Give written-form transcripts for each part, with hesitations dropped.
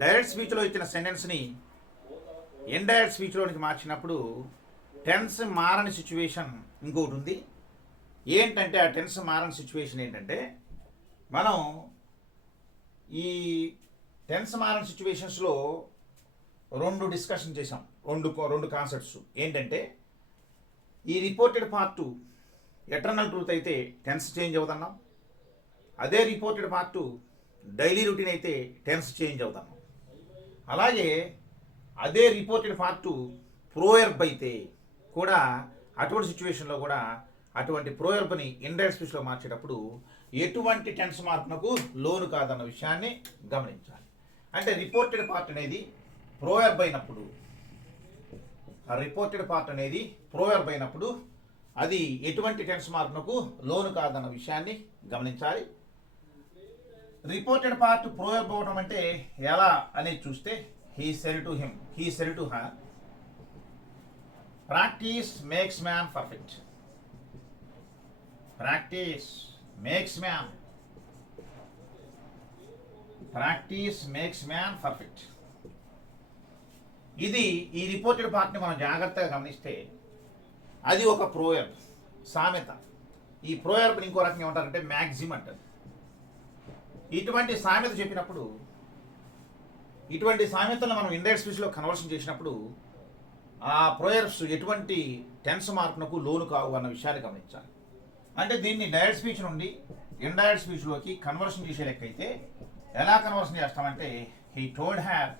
Direct స్పీచ్లో ఇచ్చిన సెంటెన్స్ని indirect స్పీచ్లోనికి మార్చినప్పుడు టెన్స్ మారని సిచ్యువేషన్ ఇంకొకటి ఉంది. ఏంటంటే ఆ టెన్స్ మారని సిచ్యువేషన్ ఏంటంటే, మనం ఈ టెన్స్ మారని సిచ్యువేషన్స్లో రెండు డిస్కషన్ చేసాం, రెండు కాన్సెప్ట్స్. ఏంటంటే ఈ రిపోర్టెడ్ పార్ట్ ఎటర్నల్ ట్రూత్ అయితే టెన్స్ చేంజ్ అవుతున్నాం, అదే రిపోర్టెడ్ పార్ట్ డైలీ రొటీన్ అయితే టెన్స్ చేంజ్ అవుతున్నాం. అలాగే అదే రిపోర్టెడ్ పార్ట్ ప్రోయర్బ్ అయితే కూడా అటువంటి సిచ్యువేషన్లో కూడా అటువంటి ప్రోయర్బ్ని ఇండైరెక్ట్ స్పీచ్లో మార్చేటప్పుడు ఎటువంటి టెన్స్ మార్పునకు లోను కాదన్న విషయాన్ని గమనించాలి. అంటే రిపోర్టెడ్ పార్ట్ అనేది ప్రోయర్బ్ అయినప్పుడు, అది ఎటువంటి టెన్స్ మార్పునకు లోను కాదన్న విషయాన్ని గమనించాలి. రిపోర్టెడ్ పార్ట్ ప్రోయర్బ్ అవ్వడం అంటే ఎలా అనేది చూస్తే, he said to him, he said to her, practice makes man perfect. Practice makes man perfect. ఇది ఈ రిపోర్టెడ్ పార్ట్ని మనం జాగ్రత్తగా గమనిస్తే అది ఒక ప్రోయర్బ్, సామెత. ఈ ప్రోయర్బ్ని ఇంకో రకంగా ఏమంటారంటే మ్యాక్సిమ్ అంటారు. ఇటువంటి సామెత చెప్పినప్పుడు, ఇటువంటి సామెతలను మనం ఇండైరెక్ట్ స్పీచ్లో కన్వర్షన్ చేసినప్పుడు ఆ ప్రోయర్బ్స్ ఎటువంటి టెన్స్ మార్పునకు లోను కావు అన్న విషయాన్ని గమనించాలి. అంటే దీన్ని డైరెక్ట్ స్పీచ్ నుండి ఇండైరెక్ట్ స్పీచ్లోకి కన్వర్షన్ చేసే లెక్క అయితే ఎలా కన్వర్షన్ చేస్తామంటే, హీ టోల్డ్ హ్యావ్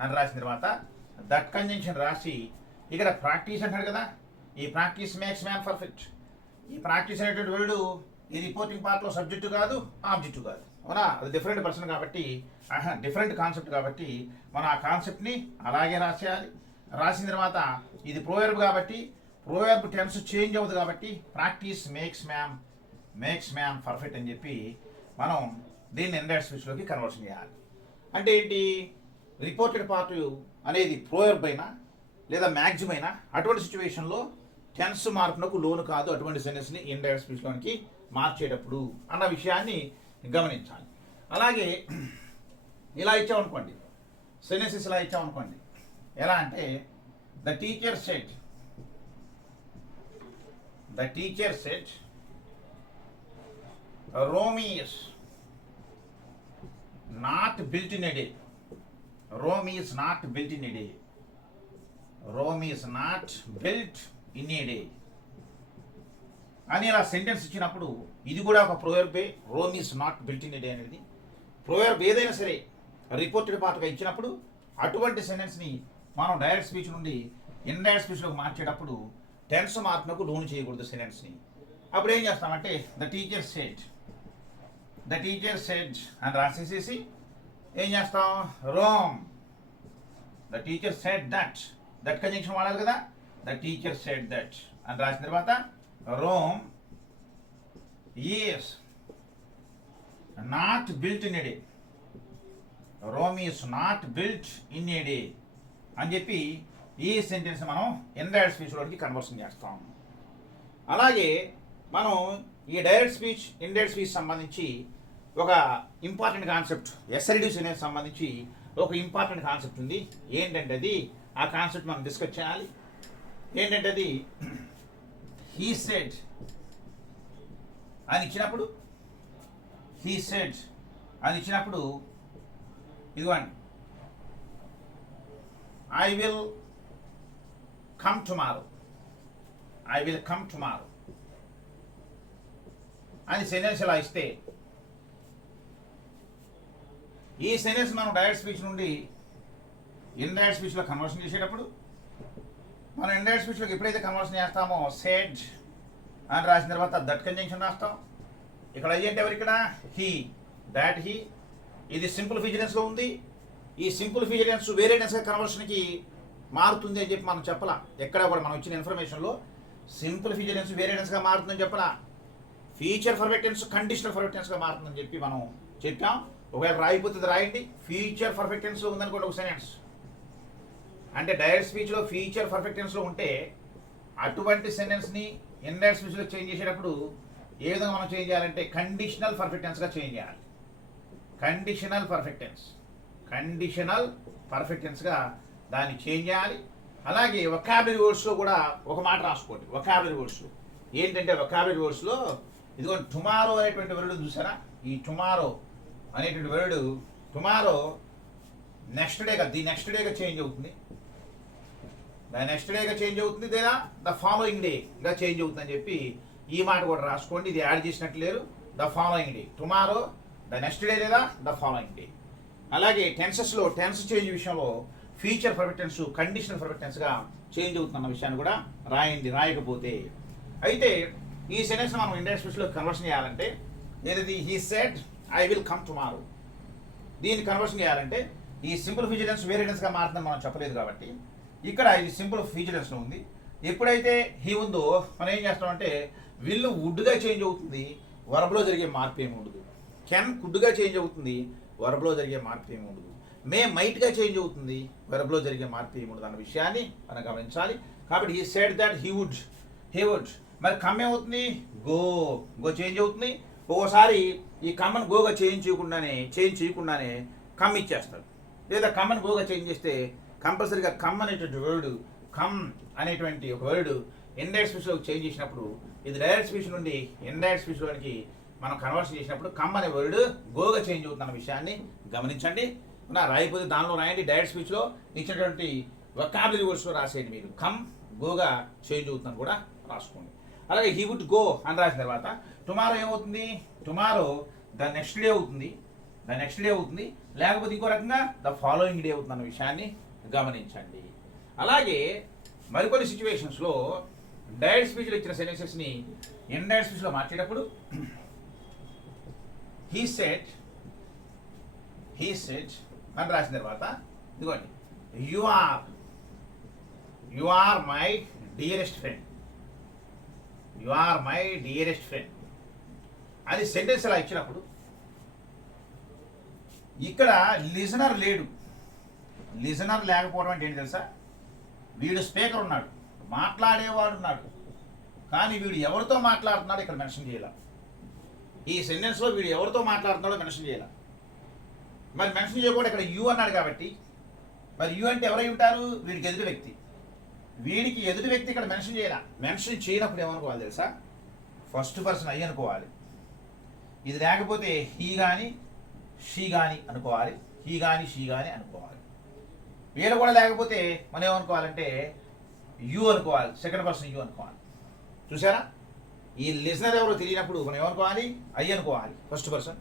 అని రాసిన తర్వాత దట్ కంజంక్షన్ రాసి ఇక్కడ ప్రాక్టీస్ అంటాడు కదా, ఈ ప్రాక్టీస్ మేక్స్ మ్యాన్ పర్ఫెక్ట్. ఈ ప్రాక్టీస్ అనేటువంటి వర్డ్ ఈ రిపోర్టింగ్ పార్ట్లో సబ్జెక్టు కాదు, ఆబ్జెక్టు కాదు, అవునా? అది డిఫరెంట్ పర్సన్ కాబట్టి, డిఫరెంట్ కాన్సెప్ట్ కాబట్టి మనం ఆ కాన్సెప్ట్ని అలాగే రాసేయాలి. రాసిన తర్వాత ఇది ప్రోయర్బ్ కాబట్టి ప్రోయర్బ్ టెన్స్ చేంజ్ అవ్వదు కాబట్టి ప్రాక్టీస్ మేక్స్ మ్యాన్ పర్ఫెక్ట్ అని చెప్పి మనం దీన్ని ఇండైరెక్ట్ స్పీచ్లోకి కన్వర్షన్ చేయాలి. అంటే ఏంటి, రిపోర్టెడ్ పార్ట్ అనేది ప్రోయర్బ్ అయినా లేదా మ్యాక్సిమ్ అయినా అటువంటి సిచ్యువేషన్లో టెన్స్ మార్పునకు లోను కాదు అటువంటి సెంటెన్స్ని ఇండైరెక్ట్ స్పీచ్లోనికి మార్చేటప్పుడు అన్న విషయాన్ని గమనించాలి. అలాగే ఇలా ఇచ్చామనుకోండి, సెంటెన్సెస్ ఇలా ఇచ్చామనుకోండి, ఎలా అంటే the teacher said Rome is not built in a day. Rome is not built in a day. Rome is not built in a day అని ఇలా సెంటెన్స్ ఇచ్చినప్పుడు ఇది కూడా ఒక ప్రోయర్బే. Rome is not built in a day అనేది proverb. ఏదైనా సరే రిపోర్టెడ్ పార్ట్గా ఇచ్చినప్పుడు అటువంటి సెంటెన్స్ని మనం డైరెక్ట్ స్పీచ్ నుండి ఇండైరెక్ట్ స్పీచ్లోకి మార్చేటప్పుడు టెన్స్ మార్పునకు లోను చేయకూడదు సెంటెన్స్ని. అప్పుడు ఏం చేస్తామంటే ద టీచర్ సెడ్ అని రాసేసేసి ఏం చేస్తాం, Rome, the teacher said that conjunction వాడాలి కదా, ద టీచర్ సెడ్ దట్ అని రాసిన తర్వాత Rome is not built in a day. Rome is not built in a day అని చెప్పి ఈ సెంటెన్స్ మనం ఇండైరెక్ట్ స్పీచ్లోకి కన్వర్షన్ చేస్తాం. అలాగే మనం ఈ డైరెక్ట్ స్పీచ్ ఇండైరెక్ట్ స్పీచ్ సంబంధించి ఒక ఇంపార్టెంట్ కాన్సెప్ట్, ఎస్ఆర్డిస్ అనేది సంబంధించి ఒక ఇంపార్టెంట్ కాన్సెప్ట్ ఉంది. ఏంటంటే అది ఆ కాన్సెప్ట్ మనం డిస్కస్ చేయాలి. ఏంటంటే అది హీ సెడ్ అని ఇచ్చినప్పుడు, ఇదిగోండి, ఐ విల్ కమ్ టుమారో అని సెంటెన్స్ ఇలా ఇస్తే ఈ సెంటెన్స్ మనం డైరెక్ట్ స్పీచ్ నుండి ఇండైరెక్ట్ స్పీచ్లో కన్వర్షన్ చేసేటప్పుడు మనం ఇండైరెక్ట్ స్పీచ్లోకి ఎప్పుడైతే కన్వర్షన్ చేస్తామో సెడ్ అని రాసిన తర్వాత దట్ కంజంక్షన్ రాస్తాం. ఇక్కడ అయ్యేంటి ఎవరు, ఇక్కడ హీ, దాట్ హీ. ఇది సింపుల్ ఫ్యూచర్ టెన్స్లో ఉంది. ఈ సింపుల్ ఫ్యూచర్ టెన్స్ వేరే టెన్స్గా కన్వర్షన్కి మారుతుంది అని చెప్పి మనం చెప్పలా. ఎక్కడ కూడా మనం ఇచ్చిన ఇన్ఫర్మేషన్లో సింపుల్ ఫ్యూచర్ టెన్స్ వేరే టెన్స్గా మారుతుందని చెప్పలా. Future perfect tense conditional perfect టెన్స్గా మారుతుందని చెప్పి మనం చెప్పాం. ఒకవేళ రాయిపోతుంది రాయండి, ఫ్యూచర్ పర్ఫెక్ట్ టెన్స్లో ఉందనుకోండి ఒక సెంటెన్స్. అంటే డైరెక్ట్ స్పీచ్లో ఫ్యూచర్ పర్ఫెక్ట్ టెన్స్లో ఉంటే అటువంటి సెంటెన్స్ని ఇండైరెక్ట్ స్పీచ్లో చేంజ్ చేసేటప్పుడు ఏ విధంగా మనం చేంజ్ చేయాలంటే కండిషనల్ పర్ఫెక్ట్ టెన్స్గా చేంజ్ చేయాలి. Conditional perfect tense conditional perfect టెన్స్గా దాన్ని చేంజ్ చేయాలి. అలాగే వొకాబులరీ వర్డ్స్లో కూడా ఒక మాట రాసుకోండి. వొకాబులరీ వర్డ్స్లో ఏంటంటే వొకాబులరీ వర్డ్స్లో ఇదిగో టుమారో అనేటువంటి వర్డ్ చూసారా? ఈ టుమారో అనేటువంటి వర్డ్ టుమారో నెక్స్ట్ డేగా ది నెక్స్ట్ డేగా చేంజ్ అవుతుంది, ద నెక్స్ట్ డేగా చేంజ్ అవుతుంది, లేదా ద ఫాలోయింగ్ డేగా చేంజ్ అవుతుంది అని చెప్పి ఈ మాట కూడా రాసుకోండి. ఇది యాడ్ చేసినట్లు లేరు. The following day, tomorrow the next day లేదా ద ఫాలోయింగ్ డే. అలాగే టెన్సెస్లో టెన్స్ చేంజ్ విషయంలో future perfect tense conditional perfect టెన్స్గా చేంజ్ అవుతున్న విషయాన్ని కూడా రాయండి రాయకపోతే. అయితే ఈ సెంటెన్స్ మనం ఇండైరెక్ట్ స్పీచ్లో కన్వర్షన్ చేయాలంటే ఏదైతే he said I will come tomorrow, దీన్ని కన్వర్షన్ చేయాలంటే ఈ సింపుల్ ఫ్యూచర్ టెన్స్ వేరే టెన్స్గా మారుతుందని మనం చెప్పలేదు కాబట్టి ఇక్కడ ఇది సింపుల్ ఫ్యూచర్ టెన్స్లో ఉంది. ఎప్పుడైతే హీ ఉందో మనం ఏం చేస్తామంటే విల్ వుడ్గా చేంజ్ అవుతుంది, వర్బ్లో జరిగే మార్పు ఏమి ఉండదు. కెన్ కుడ్గా చేంజ్ అవుతుంది, వర్బ్లో జరిగే మార్పు ఏమి ఉండదు. మే మైట్గా చేంజ్ అవుతుంది, వర్బ్లో జరిగే మార్పు ఏమి ఉండదు అన్న విషయాన్ని మనం గమనించాలి. కాబట్టి he said that he would మరి కమ్ ఏమవుతుంది? గో చేంజ్ అవుతుంది. ఒక్కోసారి ఈ కమ్మను గోగా చేంజ్ చేయకుండానే కమ్ ఇచ్చేస్తాడు, లేదా కమ్మను గోగా చేంజ్ చేస్తే కంపల్సరీగా కమ్ అనేటువంటి వర్డ్ కమ్ అనేటువంటి ఒక వర్డ్ ఇండైరెక్ట్ స్పీచ్లో చేంజ్ చేసినప్పుడు ఇది డైరెక్ట్ స్పీచ్ నుండి ఇండైరెక్ట్ స్పీచ్లోనికి మనం కన్వర్షన్ చేసినప్పుడు కమ్ అనే వర్డ్ గోగా చేంజ్ అవుతున్న విషయాన్ని గమనించండి. రాయిపోతే దానిలో రాయండి. డైరెక్ట్ స్పీచ్లో ఇచ్చినటువంటి వొకాబులరీ వర్డ్స్లో రాసేయండి. మీరు కమ్ గోగా చేంజ్ అవుతుందని కూడా రాసుకోండి. అలాగే హీ వుడ్ గో అని రాసిన తర్వాత టుమారో ఏమవుతుంది? టుమారో ద నెక్స్ట్ డే అవుతుంది, లేకపోతే ఇంకో రకంగా ద ఫాలోయింగ్ డే అవుతుంది అన్న విషయాన్ని గమనించండి. అలాగే మరికొన్ని సిచ్యువేషన్స్లో డైరెక్ట్ స్పీచ్లో ఇచ్చిన సెంటెన్సెస్ని ఇండైరెక్ట్ స్పీచ్లో మార్చేటప్పుడు హీ సెడ్ అని రాసిన తర్వాత ఇదిగోండి you are my dearest friend అని సెంటెన్స్ అలా ఇచ్చినప్పుడు ఇక్కడ లిజనర్ లేడు. లిజనర్ లేకపోవడం అంటే ఏంటి తెలుసా? వీడు స్పీకర్ ఉన్నాడు, మాట్లాడేవాడు ఉన్నాడు, కానీ వీడు ఎవరితో మాట్లాడుతున్నాడో ఇక్కడ మెన్షన్ చేయాల. ఈ సెంటెన్స్లో వీడు ఎవరితో మాట్లాడుతున్నాడో మెన్షన్ చేయాల. మరి మెన్షన్ చేయకుండా ఇక్కడ యు అన్నాడు కాబట్టి మరి యు అంటే ఎవరై ఉంటారు? వీడికి ఎదుటి వ్యక్తి. వీడికి ఎదుటి వ్యక్తి ఇక్కడ మెన్షన్ చేయాల. మెన్షన్ చేయనప్పుడు ఏమనుకోవాలి తెలుసా? ఫస్ట్ పర్సన్ అయ్యి అనుకోవాలి. ఇది లేకపోతే హీ కానీ షీ కానీ అనుకోవాలి, హీ కానీ షీ కానీ అనుకోవాలి. వీళ్ళు కూడా లేకపోతే మనం ఏమనుకోవాలంటే యు అనుకోవాలి, సెకండ్ పర్సన్ యు అనుకోవాలి. చూసారా? ఈ లిజనర్ ఎవరో తెలియనప్పుడు మనం ఏమనుకోవాలి? అయ్యి అనుకోవాలి ఫస్ట్ పర్సన్,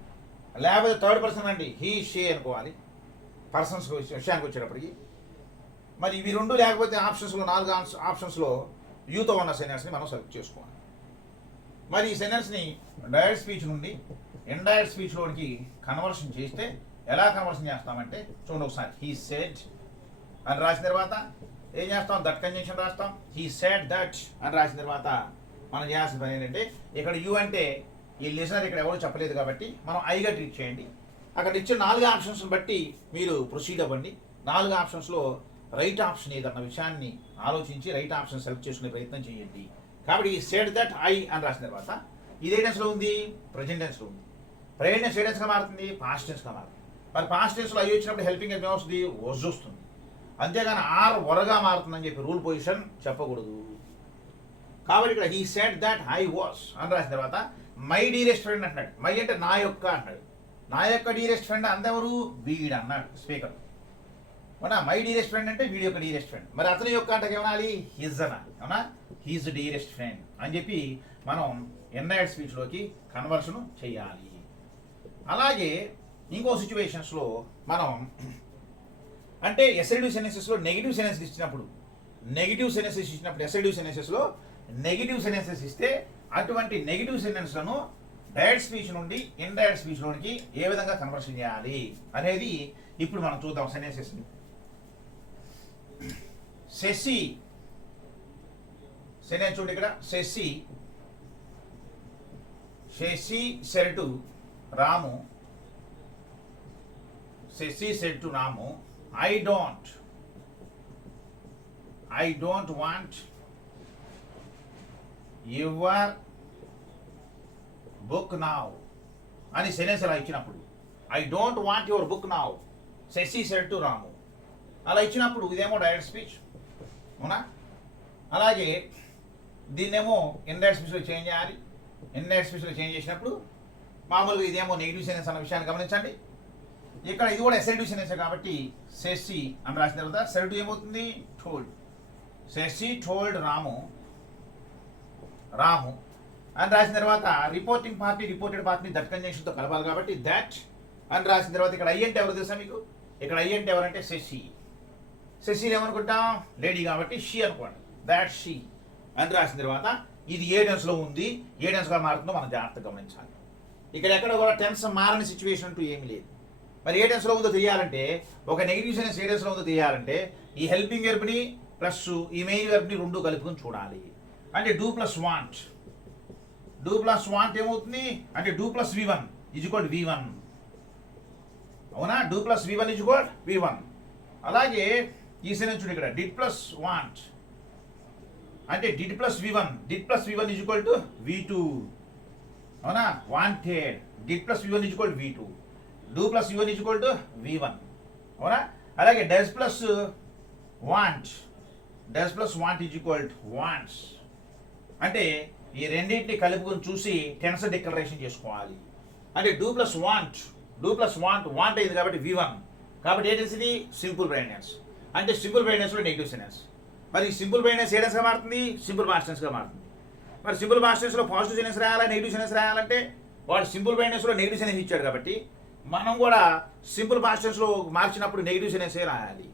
లేకపోతే థర్డ్ పర్సన్ అండి హీ షీ అనుకోవాలి పర్సన్స్ విషయానికి వచ్చేటప్పటికి. మరి ఇవి రెండు లేకపోతే ఆప్షన్స్లో 4 ఆప్షన్స్లో యూతో ఉన్న సెంటెన్స్ని మనం సెలెక్ట్ చేసుకోవాలి. మరి ఈ సెంటెన్స్ని డైరెక్ట్ స్పీచ్ నుండి ఇండైరెక్ట్ స్పీచ్లోనికి కన్వర్షన్ చేస్తే ఎలా కన్వర్షన్ చేస్తామంటే చూడండి ఒకసారి. హీ సెడ్ అని రాసిన తర్వాత ఏం చేస్తాం? దట్ కంజంక్షన్ రాస్తాం. హీ సెడ్ దట్ అని రాసిన తర్వాత మనం చేయాల్సిన పని ఏంటంటే ఇక్కడ యు అంటే ఈ లిజనర్ ఇక్కడ ఎవరు చెప్పలేదు కాబట్టి మనం ఐగా ట్రీట్ చేయండి. అక్కడ ఇచ్చిన 4 ఆప్షన్స్ని బట్టి మీరు ప్రొసీడ్ అవ్వండి. 4 ఆప్షన్స్లో రైట్ ఆప్షన్ ఏదన్న విషయాన్ని ఆలోచించి రైట్ ఆప్షన్ సెలెక్ట్ చేసుకునే ప్రయత్నం చేయండి. కాబట్టి ఈ సెడ్ దట్ ఐ అని రాసిన తర్వాత ఇదే టెన్స్లో ఉంది, ప్రజెంట్ టెన్స్లో ఉంది. ప్రజెంట్ టెన్స్ ఏ టెన్స్గా మారుతుంది? పాస్ట్ టెన్స్గా మారుతుంది. మరి పాస్ట్ టెన్స్లో ఐ వచ్చినప్పుడు హెల్పింగ్ ఏం వస్తుంది? వజ్ వస్తుంది. అంతేగాని ఆర్ వరగా మారుతుందని చెప్పి రూల్ పొజిషన్ చెప్పకూడదు. కాబట్టి ఇక్కడ he said that I was అని రాసిన తర్వాత మై డియరెస్ట్ ఫ్రెండ్ అంటున్నాడు. మై అంటే నా యొక్క అంటున్నాడు. నా యొక్క డియరెస్ట్ ఫ్రెండ్ అందెవరు? వీడు అన్నాడు స్పీకర్. అవునా? మై డియరెస్ట్ ఫ్రెండ్ అంటే వీడి యొక్క డియరెస్ట్ ఫ్రెండ్. మరి అతని యొక్క అంటే ఏమనాలి? హిజ్ అనాలి. అవునా? హీజ్ డియరెస్ట్ ఫ్రెండ్ అని చెప్పి మనం ఇండైరెక్ట్ స్పీచ్లోకి కన్వర్షన్ చేయాలి. అలాగే ఇంకో సిచ్యువేషన్స్లో మనం అంటే ఎసైడివ్ సెన్సెస్లో నెగిటివ్ సెన్సెస్ ఇచ్చినప్పుడు ఎసైడివ్ సెన్సెస్లో నెగిటివ్ సెన్సెస్ ఇస్తే అటువంటి నెగిటివ్ సెన్సెస్లను డైరెక్ట్ స్పీచ్ నుండి ఇండైరెక్ట్ స్పీచ్లోనికి ఏ విధంగా కన్వర్షన్ చేయాలి అనేది ఇప్పుడు మనం చూద్దాం. సెన్సెస్ని శశి సెన్సెస్ చూడండి ఇక్కడ. Sashi said to Ramu. Sashi said to Ramu I don't want your book now అని సెన్సెస్ అలా ఇచ్చినప్పుడు I don't want your book now Sashi said to Ramu. అలా ఇచ్చినప్పుడు ఇదేమో డైరెక్ట్ స్పీచ్, అవునా? అలాగే దీన్నేమో ఇండైరెక్ట్ స్పీచ్లో చేంజ్ చేయాలి. ఇండైరెక్ట్ స్పీచ్లో చేంజ్ చేసినప్పుడు మామూలుగా ఇదేమో నెగిటివ్ సెంటెన్స్ అన్న విషయాన్ని గమనించండి. ఇక్కడ ఇది కూడా ఎసెల్టివ్ సెంటెన్స్ కాబట్టి శశి అని రాసిన తర్వాత సెడ్ ఏమవుతుంది? టోల్డ్. శశి టోల్డ్ రాము అని రాసిన తర్వాత రిపోర్టింగ్ పార్టీ రిపోర్టెడ్ పార్టీని దట్ కంజంక్షన్తో కలపాలి కాబట్టి దట్ అని రాసిన తర్వాత ఇక్కడ ఐ అంటే ఎవరు తెలుసా మీకు? ఇక్కడ ఐ అంటే ఎవరంటే శశి. శశిని ఏమనుకుంటాం? లేడీ కాబట్టి షీ అనుకోండి. దాట్ షీ అని రాసిన తర్వాత ఇది ఏ టెన్స్లో ఉంది, ఏ టెన్స్గా మారుతుందో మనం జాగ్రత్తగా గమనించాలి. ఇక్కడ ఎక్కడ కూడా టెన్స్ మారని సిచ్యువేషన్ అంటూ ఏమీ లేదు. మరి ఏ టెన్స్లో ఉందో తెలియాలంటే, ఒక నెగిటివ్ సెన్స్ ఏ టెన్స్లో ఉందో తెలియాలంటే ఈ హెల్పింగ్ వెర్బ్ని ప్లస్ ఈ మెయిన్ వెర్బ్ని రెండు కలుపుకొని చూడాలి. అంటే డూ ప్లస్ వాంట్ ఏమవుతుంది అంటే do plus V1 is equal V1, అవునా? Do plus V1 is equal V1. అలాగే ఈ సెన్స్ చూడు, ఇక్కడ డిడ్ ప్లస్ వాంట్ అంటే did plus V1 is equal to V2, అవునా? Wanted did plus V1 is equal to V2, do plus V1 is equal to V1, అవునా? అలాగే does plus want is equal to wants. అంటే ఈ రెండింటిని కలుపుకొని చూసి టెన్స్ డిక్లరేషన్ చేసుకోవాలి. అంటే డూ ప్లస్ వాంట్ అయింది కాబట్టి V1, కాబట్టి ఏ టెన్స్ ఇది? Simple present tense. అంటే సింపుల్ బ్రెయిన్ టెన్స్లో నెగిటివ్ సెన్స్. మరి సింపుల్ బ్రెయిన్ టెన్స్ ఏ టెన్స్గా మారుతుంది? సింపుల్ పాస్ట్ టెన్స్గా మారుతుంది. మరి సింపుల్ పాస్ట్ టెన్స్లో పాజిటివ్ సెన్స్ రాయాలా, నెగిటివ్ సెన్స్ రాయాలంటే వాడు సింపుల్ బ్రెయిన్ టెన్స్లో నెగిటివ్ సెన్స్ ఇచ్చాడు కాబట్టి మనం కూడా సింపుల్ పాస్ట్ టెన్స్లో మార్చినప్పుడు నెగిటివ్ సెన్సే రాయాలి.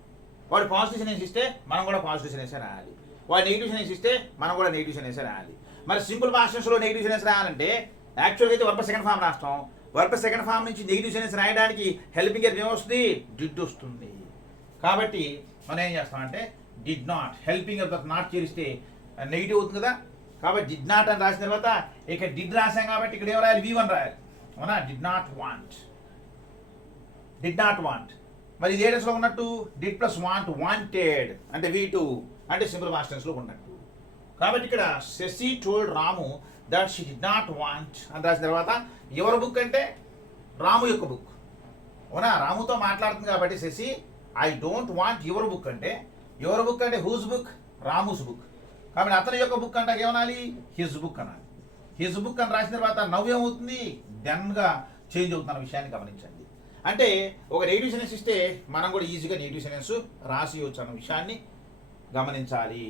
వాడు పాజిటివ్ సెన్స్ ఇస్తే మనం కూడా పాజిటివ్ సెన్సే రాయాలి. వాడు నెగిటివ్ సెన్స్ ఇస్తే మనం కూడా నెగిటివ్ సెన్సే రాయాలి. మరి సింపుల్ పాస్ట్ టెన్స్లో నెగిటివ్ సెన్స్ రాయాలంటే యాక్చువల్గా అయితే వర్బ్ సెకండ్ ఫామ్ రాస్తాం. వర్బ్ సెకండ్ ఫామ్ నుంచి నెగిటివ్ సెన్స్ రాయడానికి హెల్పింగ్ వెర్బ్ ఏమొస్తుంది? డిడ్ వస్తుంది. కాబట్టి మనం ఏం చేస్తామంటే did not, helping verb not చేరిస్తే నెగిటివ్ అవుతుంది కదా. కాబట్టి డిడ్ నాట్ అని రాసిన తర్వాత ఇక్కడ డిడ్ రాసాం కాబట్టి ఇక్కడ ఏం రాయాలి? V1 రాయాలి, అవునా? Did not want. మరి ఇది ఏ టెన్స్లో ఉన్నట్టు? డిడ్ ప్లస్ వాంటెడ్ అంటే V2 అంటే సింపుల్ పాస్ట్ టెన్స్లో ఉన్నట్టు. కాబట్టి ఇక్కడ Shashi told Ramu that she did not want అని రాసిన తర్వాత ఎవరి బుక్ అంటే రాము యొక్క బుక్, అవునా? రాముతో మాట్లాడుతుంది కాబట్టి Shashi I don't want your book అంటే ఎవరి బుక్ అంటే హూజ్ బుక్? రాముస్ బుక్. కాబట్టి అతని యొక్క బుక్ అంటే ఏమనాలి? హిజ్ బుక్ అనాలి. హిజ్ బుక్ అని రాసిన తర్వాత నవ్వు ఏమవుతుంది? దెన్గా చేంజ్ అవుతున్న విషయాన్ని గమనించండి. అంటే ఒక నెగిటివ్ సెన్స్ ఇస్తే మనం కూడా ఈజీగా నెగిటివ్ సెన్స్ రాసియవచ్చు అన్న విషయాన్ని గమనించాలి.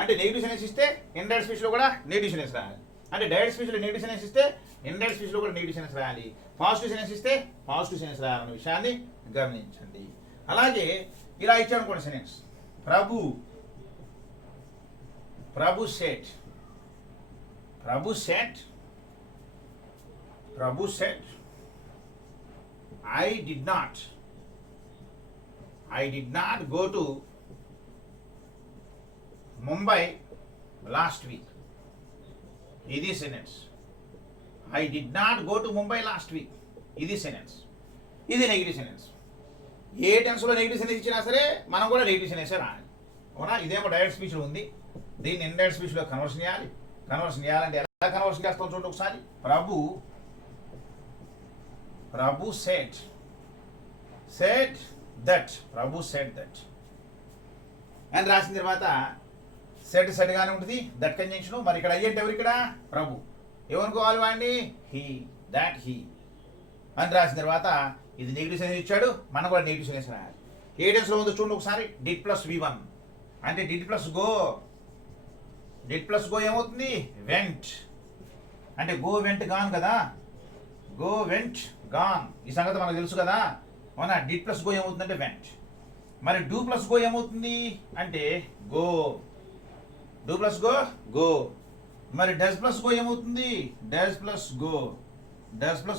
అంటే నెగిటివ్ సెన్స్ ఇస్తే ఇండైరెక్ట్ స్పీచ్లో కూడా నెగిటివ్ సెన్స్ రాయాలి. అంటే డైరెక్ట్ స్పీచ్లో నెగిటివ్ సెన్స్ ఇస్తే ఇండైరెక్ట్ స్పీచ్లో కూడా నెగిటివ్ సెన్స్ రాయాలి. పాజిటివ్ సెన్స్ ఇస్తే పాజిటివ్ సెన్స్ రాయాలన్న విషయాన్ని గమనించండి. అలాగే ఇలా ఇచ్చానుకోండి sense, Prabhu said I did not go to Mumbai last week. ఇది sentence. I did not go to Mumbai last week. ఇది సెంటెన్స్. ఇది నెగిటివ్ సెంటెన్స్. ఏ టెన్స్లో నెగిటివ్ సెంటెన్స్ ఇచ్చినా సరే మనం కూడా నెగిటివ్ సెంటెన్సే రాయాలి, అవునా? ఇదేమో డైరెక్ట్ స్పీచ్లో ఉంది, దీన్ని ఇండైరెక్ట్ స్పీచ్లో కన్వర్షన్ చేయాలంటే ఎలా కన్వర్షన్ చేస్తాం చూడండి ఒకసారి. ప్రభు said that అని రాసిన తర్వాత సెడ్ గానే ఉంటుంది దట్ కంజంక్షన్. మరి ఇక్కడ అయ్యేంటి ఎవరు? ఇక్కడ ప్రభు. ఏమనుకోవాలి వాడిని? హీ అని రాసిన తర్వాత ఇది నెగిటివ్ సెన్స్ ఇచ్చాడు, మనం కూడా నెగిటివ్ సెన్స్ రాయాలి. ఏ టెన్స్లో ఉందో చూడండి ఒకసారి. డిడ్ ప్లస్ V1 అంటే డిడ్ ప్లస్ గో ఏమవుతుంది? వెంట్ అంటే గో వెంట్ గాన్ కదా. గో వెంట్ గాన్ ఈ సంగతి మనకు తెలుసు కదా, అవునా? డిడ్ ప్లస్ గో ఏమవుతుందంటే వెంట్. మరి డూ ప్లస్ గో ఏమవుతుంది అంటే గో. Do plus go. మరి డస్ ప్లస్ గో ఏమవుతుంది? డస్ ప్లస్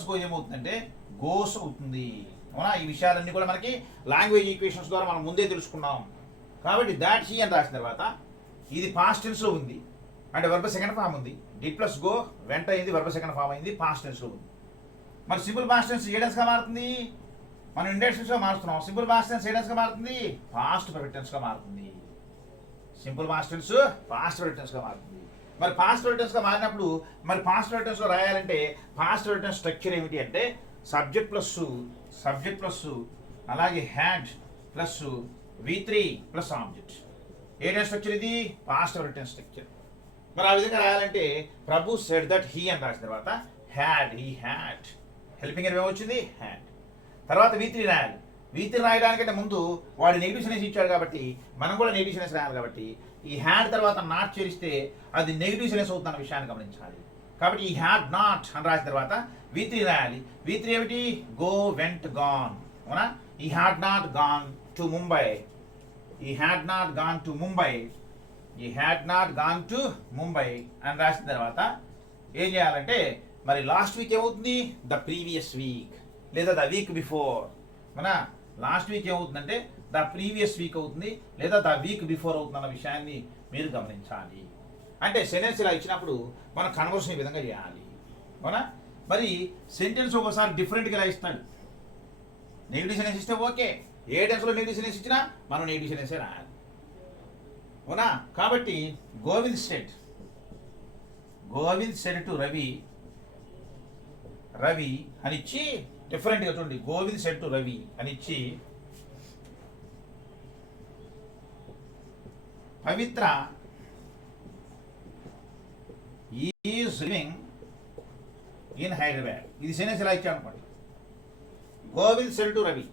గో ఏమవుతుందంటే గోస్ అవుతుంది, అవునా? ఈ విషయాలన్నీ కూడా మనకి లాంగ్వేజ్ ఈక్వేషన్స్ ద్వారా మనం ముందే తెలుసుకున్నాం. కాబట్టి దాట్ హీ అని రాసిన తర్వాత ఇది పాస్ట్ టెన్స్లో ఉంది, అంటే వర్బ్ సెకండ్ ఫామ్ ఉంది. డిడ్ ప్లస్ గో వెంట అయింది, వర్బ్ సెకండ్ ఫామ్ అయింది, పాస్ట్ టెన్స్లో ఉంది. మరి సింపుల్ పాస్ట్ టెన్స్ ఏ టెన్స్గా మారుతుంది? మనం ఇండైరెక్ట్ టెన్స్గా మారుతున్నాం. సింపుల్ పాస్ట్ టెన్స్ ఏ టెన్స్గా మారుతుంది? పాస్ట్ పర్ఫెక్ట్ టెన్స్గా మారుతుంది. Simple past tense past perfect టెన్స్గా మారుతుంది. మరి పాస్ట్ పర్ఫెక్ట్ టెన్స్గా మారినప్పుడు మరి పాస్ట్ పర్ఫెక్ట్ టెన్స్లో రాయాలంటే పాస్ట్ పర్ఫెక్ట్ టెన్స్ స్ట్రక్చర్ ఏమిటి అంటే సబ్జెక్ట్ ప్లస్ అలాగే had plus V3 plus object. ఏ టెన్స్ స్ట్రక్చర్ ఇది? Past tense structure. మరి ఆ విధంగా రాయాలంటే ప్రభు సెడ్ దట్ హీ అని రాసిన తర్వాత హ్యాడ్, హీ హ్యాడ్, హెల్పింగ్ ఏమి వచ్చింది? హ్యాడ్. తర్వాత V3 రాయాలి. V3 రాయడానికంటే ముందు వాడు నెగిటివ్ సెన్స్ ఇచ్చాడు కాబట్టి మనం కూడా నెగిటివ్ సెన్స్ రాయాలి. కాబట్టి ఈ హ్యాడ్ తర్వాత నాట్ చేరిస్తే అది నెగిటివ్ సెన్స్ అవుతున్న విషయాన్ని గమనించాలి. కాబట్టి ఈ హ్యాడ్ నాట్ అని రాసిన తర్వాత V3 రాయాలి. V3 ఏమిటి? Go, went, gone. అవునా? He had not gone to Mumbai, he had not gone to Mumbai, he had not gone to Mumbai అని రాసిన తర్వాత ఏం చేయాలంటే మరి లాస్ట్ వీక్ ఏమవుతుంది? ద ప్రీవియస్ వీక్ లేదా ద వీక్ బిఫోర్. మన లాస్ట్ వీక్ ఏమవుతుందంటే ద ప్రీవియస్ వీక్ అవుతుంది లేదా ద వీక్ బిఫోర్ అవుతుంది అన్న విషయాన్ని మీరు గమనించాలి. అంటే సెంటెన్స్ ఇలా ఇచ్చినప్పుడు మనం కన్వర్షన్ ఈ విధంగా చేయాలి. అవునా? మరి సెంటెన్స్ ఒకసారి డిఫరెంట్గా ఇలా ఇస్తాడు. నెగిటివ్ సెన్స్ ఇస్తే ఓకే, ఏ టెన్స్లో నెగిటివ్ సెన్స్ ఇచ్చినా మనం నెగిటివ్ సెన్సే రాయాలి. అవునా? కాబట్టి గోవింద్ సెడ్ టు రవి, రవి అని ఇచ్చి డిఫరెంట్గా చూడండి. గోవింద్ సెడ్ టు రవి అని ఇచ్చి పవిత్ర ఈజ్ లివింగ్ ఇన్ హైదరాబాద్. ఇది సెన్స్ ఇలా ఇచ్చాను అనుకోండి. Govind said to Ravi,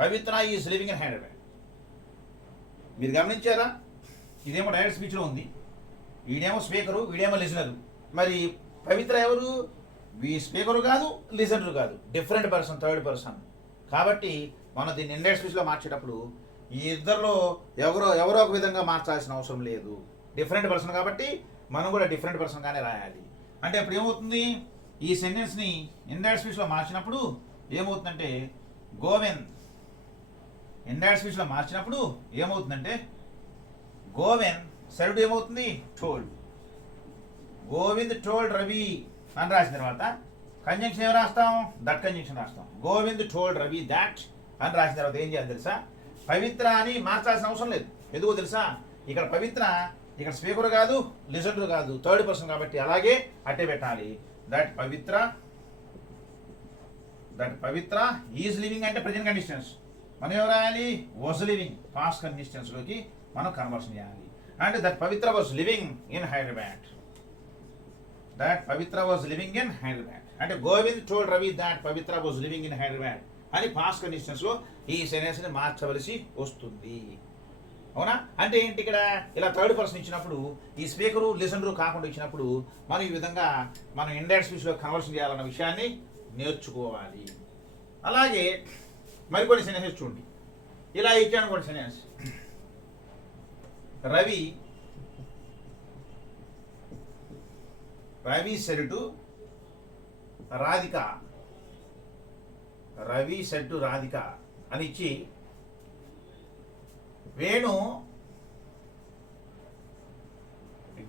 Pavitra is living in Hyderabad. మీరు గమనించారా? ఇదేమో డైరెక్ట్ స్పీచ్లో ఉంది, వీడేమో స్పీకరు, వీడేమో లిజనరు. మరి పవిత్ర ఎవరు? స్పీకరు కాదు, లిజనరు కాదు, డిఫరెంట్ పర్సన్, థర్డ్ పర్సన్. కాబట్టి మనం దీన్ని ఇండైరెక్ట్ స్పీచ్లో మార్చేటప్పుడు ఈ ఇద్దరిలో ఎవరో ఒక విధంగా మార్చాల్సిన అవసరం లేదు. డిఫరెంట్ పర్సన్ కాబట్టి మనం కూడా డిఫరెంట్ పర్సన్గానే రాయాలి. అంటే ఇప్పుడు ఏమవుతుంది? ఈ సెంటెన్స్ని ఇండైరెక్ట్ స్పీచ్లో మార్చినప్పుడు ఏమవుతుందంటే గోవింద్, ఇండైరెక్ట్ స్పీచ్లో మార్చినప్పుడు ఏమవుతుందంటే గోవింద్ సెడ్ ఏమవుతుంది? టోల్డ్. గోవింద్ టోల్డ్ రవి అని రాసిన తర్వాత కంజంక్షన్ ఏమి రాస్తాం? దట్ కంజంక్షన్ రాస్తాం. గోవింద్ టోల్డ్ రవి దాట్ అని రాసిన తర్వాత ఏం చేయాలి తెలుసా? పవిత్ర అని మార్చాల్సిన అవసరం లేదు. ఎందుకో తెలుసా? ఇక్కడ పవిత్ర ఇక్కడ స్పీకర్ కాదు, లిజనర్ కాదు, థర్డ్ పర్సన్ కాబట్టి అలాగే అట్టే పెట్టాలి. దట్ పవిత్ర ఈజ్ లివింగ్ అంటే ప్రెజెంట్ కండిషన్స్. మనం ఏం రాయాలి? వాజ్ లివింగ్ పాస్ట్ కండిషన్స్లోకి మనం కన్వర్షన్ చేయాలి. అంటే that Pavitra was living in Hyderabad. That Pavitra was living in Hyderabad అంటే Govind told Ravi that Pavitra was living in Hyderabad అని పాస్ట్ కండిషన్స్లో ఈ సెంటెన్స్ని మార్చవలసి వస్తుంది. అవునా? అంటే ఏంటి? ఇక్కడ ఇలా థర్డ్ పర్సన్ ఇచ్చినప్పుడు ఈ స్పీకరు, లిసనరు కాకుండా ఇచ్చినప్పుడు మనం ఈ విధంగా మనం ఇండైరెక్ట్ స్పీచ్లో కన్వర్షన్ చేయాలన్న విషయాన్ని నేర్చుకోవాలి. అలాగే మరికొన్ని సెంటెన్సెస్ చూడండి. ఇలా ఇచ్చాను కొన్ని sentence. Ravi said to Radhika, Ravi said to Radhika అని ఇచ్చి Venu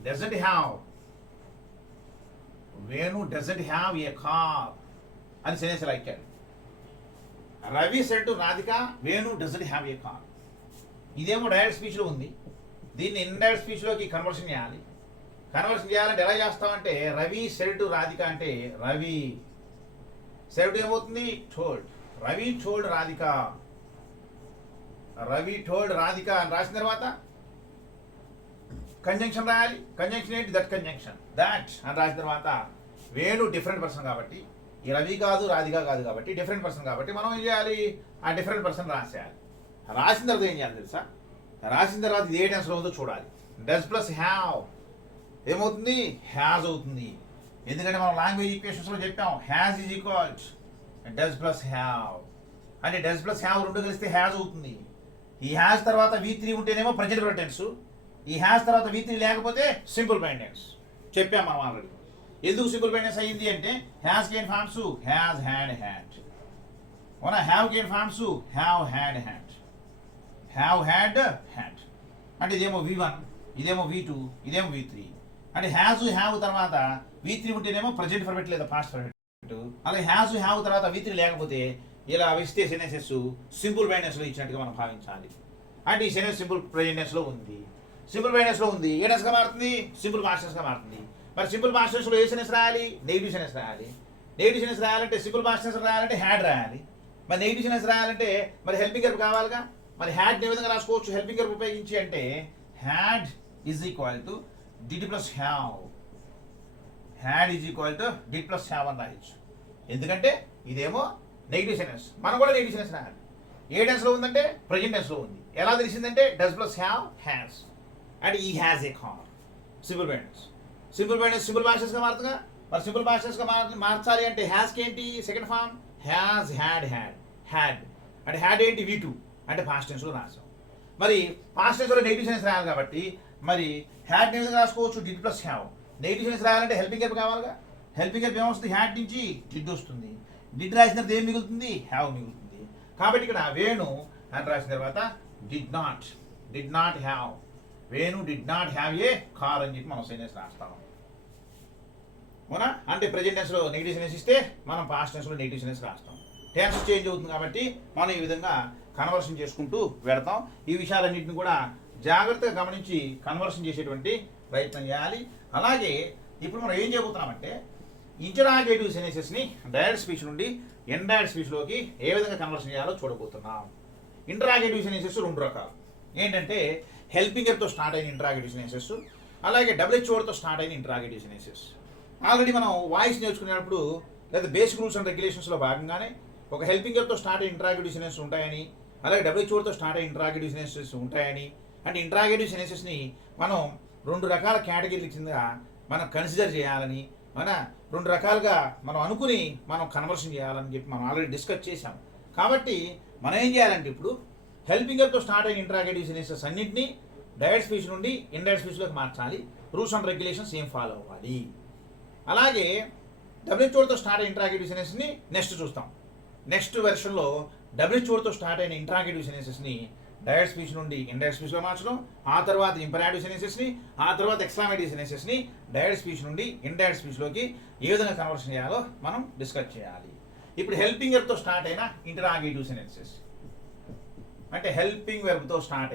doesn't have a car అని సెంటెన్స్ ఇలా ఇచ్చాడు. Ravi said to Radhika, Venu doesn't have a car. ఇదేమో డైరెక్ట్ స్పీచ్లో ఉంది, దీన్ని ఇండైరెక్ట్ స్పీచ్లోకి కన్వర్షన్ చేయాలి. కన్వర్షన్ చేయాలంటే ఎలా చేస్తామంటే రవి సెడ్ టు రాధిక అంటే రవి సెడ్ ఏమవుతుంది? Told. Ravi told Radhika, Ravi told Radhika అని రాసిన తర్వాత కంజంక్షన్ రాయాలి. కంజంక్షన్ ఏంటి? That conjunction. దాట్ అని రాసిన తర్వాత వేణు డిఫరెంట్ పర్సన్ కాబట్టి ఈ రవి కాదు, రాధిక కాదు కాబట్టి డిఫరెంట్ పర్సన్ కాబట్టి మనం ఏం చేయాలి? ఆ డిఫరెంట్ పర్సన్ రాసేయాలి. రాసిన తర్వాత ఏం చేయాలి తెలుసా? రాసిన తర్వాత ఇది ఏ టెన్స్లో ఉందో చూడాలి. డస్ ప్లస్ హ్యావ్ ఏమవుతుంది? హ్యాజ్ అవుతుంది. ఎందుకంటే మనం లాంగ్వేజ్ ఈక్వేషన్స్లో చెప్పాం has is equals does plus have. అంటే డస్ ప్లస్ హ్యావ్ రెండు కలిస్తే హ్యాజ్ అవుతుంది. ఈ హ్యాజ్ తర్వాత V3 ఉంటేనేమో ప్రెజెంట్ టెన్స్, ఈ హ్యాజ్ తర్వాత V3 లేకపోతే సింపుల్ ప్రెజెంట్ టెన్స్. చెప్పాం మనం ఆల్రెడీ. ఎందుకు సింపుల్ ప్రెజెంట్ టెన్స్ అయ్యింది అంటే has gain forms has had had, అవునా? Have gain forms have had had, have had had. అంటే ఇదేమో V1, ఇదేమో V2, ఇదేమో V3. అంటే హ్యాజ్ హ్యావ్ తర్వాత V3 ఉంటేనేమో ప్రజెంట్ పర్ఫెక్ట్ లేదా పాస్ట్ పర్ఫెక్ట్. అలాగే హ్యాజ్ హ్యావ్ తర్వాత V3 లేకపోతే ఇలా ఇస్తే సెంటెన్సెస్ సింపుల్ ప్రెజెంట్ ఇచ్చినట్టుగా మనం భావించాలి. అంటే ఈ సెంటెన్స్ సింపుల్ ప్రెజెంట్ ఉంది. సింపుల్ ప్రెజెంట్ ఉంది. ఏ టెన్స్గా మారుతుంది? సింపుల్ పాస్ట్ టెన్స్గా మారుతుంది. మరి సింపుల్ పాస్ట్ టెన్స్లో ఏ సెంటెన్స్ రాయాలి? నెగిటివ్ సెంటెన్స్ రాయాలి. నెగిటివ్ సెంటెన్స్ రాయాలంటే సింపుల్ పాస్ట్ టెన్స్ రాయాలంటే హ్యాడ్ రాయాలి. మరి నెగిటివ్ సెన్స్ రాయాలంటే మరి హెల్పింగ్ వర్బ్ కావాలిగా. మరి హ్యాడ్ ఏ విధంగా రాసుకోవచ్చు హెల్పింగ్ వర్బ్ ఉపయోగించి అంటే had is equal to did plus have. Had is equal to did plus have అని రాయొచ్చు. ఎందుకంటే ఇదేమో నెగిటివ్ సెన్స్, మనం కూడా నెగిటివ్ సెన్స్ రాయాలి. ఏ టెన్స్లో ఉందంటే ప్రజెంట్ టెన్స్లో ఉంది. ఎలా తెలిసిందంటే does plus have has and he has a car. Simple present tense. Simple present tense simple పాస్టెన్స్గా మారుతుందిగా. మరి సింపుల్ పాస్టెన్స్గా మార్చాలి అంటే హ్యాస్కి ఏంటి second form has had had had అంటే హ్యాడ్ ఏంటి V2 అంటే పాస్ట్ టెన్స్లో రాసాం. మరి పాస్ట్ టెన్స్లో నెగిటివ్ సెన్స్ రాయాలి కాబట్టి మరి హ్యాడ్ విధంగా రాసుకోవచ్చు did plus have. Negative sense రాయాలంటే హెల్పింగ్ వర్బ్ కావాలిగా. హెల్పింగ్ వర్బ్ ఏమొస్తుంది హ్యాడ్ నుంచి డిడ్ వస్తుంది. డిడ్ రాసిన తర్వాత ఏం మిగులుతుంది హ్యావ్ మిగులుతుంది. కాబట్టి ఇక్కడ వేణు అని రాసిన తర్వాత did not have. Venu did not have a car అని చెప్పి మనం సెంటెన్స్ రాస్తాం. అవునా? అంటే ప్రెజెంట్ టెన్స్లో నెగిటివ్ సెన్స్ ఇస్తే మనం పాస్ట్ టెన్స్లో నెగిటివ్ సెన్స్ రాస్తాం. టెన్స్ చేంజ్ అవుతుంది కాబట్టి మనం ఈ విధంగా కన్వర్షన్ చేసుకుంటూ వెళతాం. ఈ విషయాలన్నింటిని కూడా జాగ్రత్తగా గమనించి కన్వర్షన్ చేసేటువంటి ప్రయత్నం చేయాలి. అలాగే ఇప్పుడు మనం ఏం చేయబోతున్నామంటే ఇంటరాగేటివ్ సెన్సెస్ని డైరెక్ట్ స్పీచ్ నుండి ఇండైరెక్ట్ స్పీచ్లోకి ఏ విధంగా కన్వర్షన్ చేయాలో చూడబోతున్నాం. ఇంటరాగేటివ్ సెన్సెస్ రెండు రకాలు. ఏంటంటే హెల్పింగ్ వర్బ్తో స్టార్ట్ అయిన ఇంటరాగేటివ్ సెన్సెస్, అలాగే WH తో స్టార్ట్ అయిన ఇంటరాగేటివ్ సెన్సెస్. ఆల్రెడీ మనం వాయిస్ నేర్చుకునేటప్పుడు లేదా బేసిక్ రూల్స్ అండ్ రెగ్యులేషన్స్లో భాగంగానే ఒక హెల్పింగ్ వర్బ్తో స్టార్ట్ అయిన ఇంటరాగేటివ్ సెన్సెస్ ఉంటాయని, అలాగే WH తో స్టార్ట్ అయిన ఇంటరాగేటివ్ సెన్సెస్ ఉంటాయని, అంటే ఇంటరాగేటివ్ సెన్సెస్ని మనం రెండు రకాల కేటగిరీ కింద మనం కన్సిడర్ చేయాలని, మన రెండు రకాలుగా మనం అనుకుని మనం కన్వర్షన్ చేయాలని చెప్పి మనం ఆల్రెడీ డిస్కస్ చేశాం. కాబట్టి మనం ఏం చేయాలంటే ఇప్పుడు హెల్పింగ్ వర్బ్తో స్టార్ట్ అయిన ఇంటరాగేటివ్ సెన్సెస్ అన్నింటినీ డైరెక్ట్ స్పీచ్ నుండి ఇండైరెక్ట్ స్పీచ్లోకి మార్చాలి. రూల్స్ అండ్ రెగ్యులేషన్స్ ఏం ఫాలో అవ్వాలి. అలాగే WH తో స్టార్ట్ అయిన ఇంటరాగేటివ్ సెన్సెస్ని నెక్స్ట్ చూస్తాం. నెక్స్ట్ వెర్షన్లో WH తో స్టార్ట్ అయిన ఇంటరాగేటివ్ సెన్సెస్ని డైరెక్ట్ స్పీచ్ నుండి ఇండైరెక్ట్ స్పీచ్లో మార్చడం, ఆ తర్వాత ఇంపరాటివ్ సెన్సెస్ని, ఆ తర్వాత ఎక్స్క్లమేటివ్ సెన్సెస్ని డైరెక్ట్ స్పీచ్ నుండి ఇండైరెక్ట్ స్పీచ్లోకి ఏ విధంగా కన్వర్షన్ చేయాలో మనం డిస్కస్ చేయాలి. ఇప్పుడు హెల్పింగ్ వర్బ్తో స్టార్ట్ అయిన ఇంటరాగేటివ్ సెన్సెస్ అంటే హెల్పింగ్ వర్బ్తో స్టార్ట్